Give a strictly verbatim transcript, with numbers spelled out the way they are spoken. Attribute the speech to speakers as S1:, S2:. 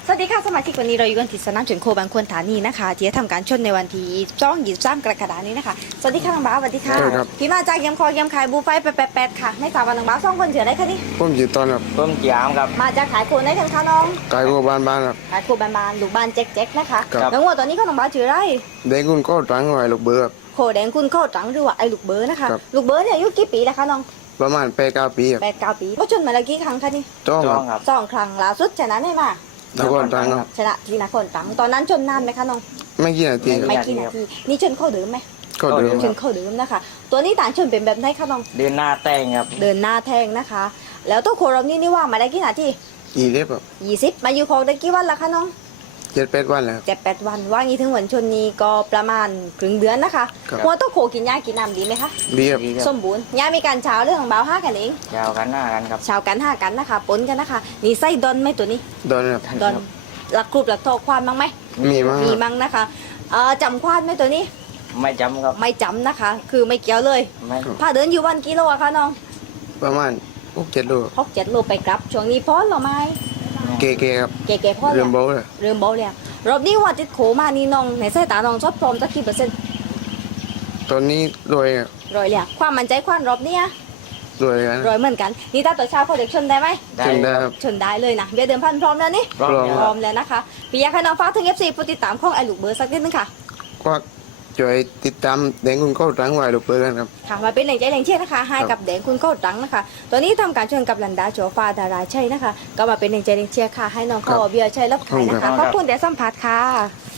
S1: วัสดีค่ะสมาชิกวันนี้เราอยู่กันที่สนามชนโคบางควรฐานีนะคะที่จะทำการชนในวันที่สองยี่สิบสามกรกฎาคมนี้นะคะสวัสดีค่ะน้องบ้าสวัสดีค่ะ
S2: ใช่ครับ
S1: พี่มาจากยำคอยำขายบูไฟแปดแปดแปดค่ะไม่ทราบว่าน้องบ้าสองคนเฉื่อได้คะนี่
S2: ผมอยู่ตอนแบบ
S3: เพิ่มจียามครับ
S1: มาจากขายโคนได้กันค่ะน้อง
S2: ไกลกว่าบ้านบ้านครับ
S1: ขายโคบานๆลูกบานเจ๊กๆนะคะ
S2: ครับ
S1: น้องวัวตอนนี้ก็น้องบ้าเฉื่อได้
S2: เด็กคุณก็ตังไว้ลูกเบือครับ
S1: โคแดงคุณโคจังหรือว่าไอ้ลูกเบอร์นะคะ
S2: ครับ
S1: ลูกเบอร์เนี่ยอายุกี่ปีแล้วคะน้อง
S2: ประมาณแปดเก้าปีครับ
S1: แปดเก้าปีก็ชนมาแล้วกี่ครั้งคะนี่
S2: จ้อง
S3: จ
S2: ค
S3: อ
S2: รั
S3: ง
S2: บ
S3: ครับ
S1: สองครั้งล่าสุดชนะได้มา
S2: ตะกอนตังครับ
S1: ชนะที่นครตังตอนนั้นชนนานไหมคะน้อง
S2: ไม่กี่นาทีครับ
S1: ไม่กี่นาทีนี่ชนเข้าเดิมไหม
S2: ก็เดิม
S1: ชนเข้าเดิมนะคะ ตัวนี้ต่างชนเป็นแบบไหนคะน้อง
S3: เดินหน้าแต่งครับ
S1: เดินหน้าแทงนะคะ แล้วตัวโครอบนี่นี่ว่ามาได้กี่นาที
S2: อีเล็บครับ
S1: ยี่สิบมาอยู่โคได้กี่วันละคะน้อง
S2: เจ็ดแปดวันแล้วครับ
S1: เจ็ดแปดวันว่างนี้ถึงวันชนนี้ก็ประมาณครึ่งเดือนนะคะ
S2: ครับ
S1: หัวตัวโคกินยากินน้ำดีไหมคะ
S2: ดีครับ
S3: ดีค
S1: ส
S3: รับ
S1: มบูรณ์ยามีการเช้าเรื่องของเบาห้ากันเอง
S3: ยาวกันหน้ากันครับ
S1: เช้ากันห้ากันนะคะปนกันนะคะนี่ไส้ดอนไหมตัวนี้
S2: โดนครับ
S1: ดอนหลักกรุบหลักโตความมั้งไหม
S2: มีมั้ง
S1: มี
S2: ครับ
S1: มั้งนะคะเอ่อจำควานไหมตัวนี้
S3: ไม่จำครับ
S1: ไม่จำนะคะ คือไม่เกี่ยวเลย
S3: ไม่
S1: พาเดินอยู่วันกิโลอะคะน้อง
S2: ประมาณหกเจ็ดโล
S1: หกเจ็ดโลไปกลับช่วงนี้พ้นหรอไม่
S2: เก๋ๆครับ
S1: เก๋ๆพ้น
S2: เริ่
S1: แล้
S2: ม
S1: ว
S2: โบ้เลย
S1: เริ่มเบาแล้วรอบนี้ว่าติดโขมานี่น้องในสายตาน้องชอบพร้อมสักกี่เปอร์เซ็นต์
S2: ตอนนี้รวยครับ
S1: ร้อยแล้วความมั่นใจควันรอบเนี้ย
S2: รวยกัน
S1: ร้อยเหมือนกันนี่ถ้าตัวเช้าเขาเด็กชนได้ไหม
S3: ได้
S2: จนได้ครับ
S1: ชนได้เลยนะเบียร์เดิมพันพร้อมแล้วนี่
S3: พร้อม
S2: พร้อม
S3: ค
S1: พร้
S3: รั
S1: อบ มแล้วนะคะพี่อยากให้น้องฟ้ากถึง เอฟ ซี ผู้ติดตามของไอ้ลูกเบอร์สักนิดนึงค่ะ
S2: ก็ช่วยติดตามเด็กคุณก็ตังไว้ลูกเบือกันครับ
S1: ค่ะมาเป็นแรงใจแรงเชียร์นะคะให้กับเด็กคุณโคตรดังนะคะตัวนี้ทำการชนกับลันดาโจฟาดาราชัยนะคะ ก็มาเป็นแรงใจแรงเชียร์ค่ะให้น้องเขาเบียร์ชัยรับขายนะคะขอบคุณเดี๋ยวสัมผัสค่ะ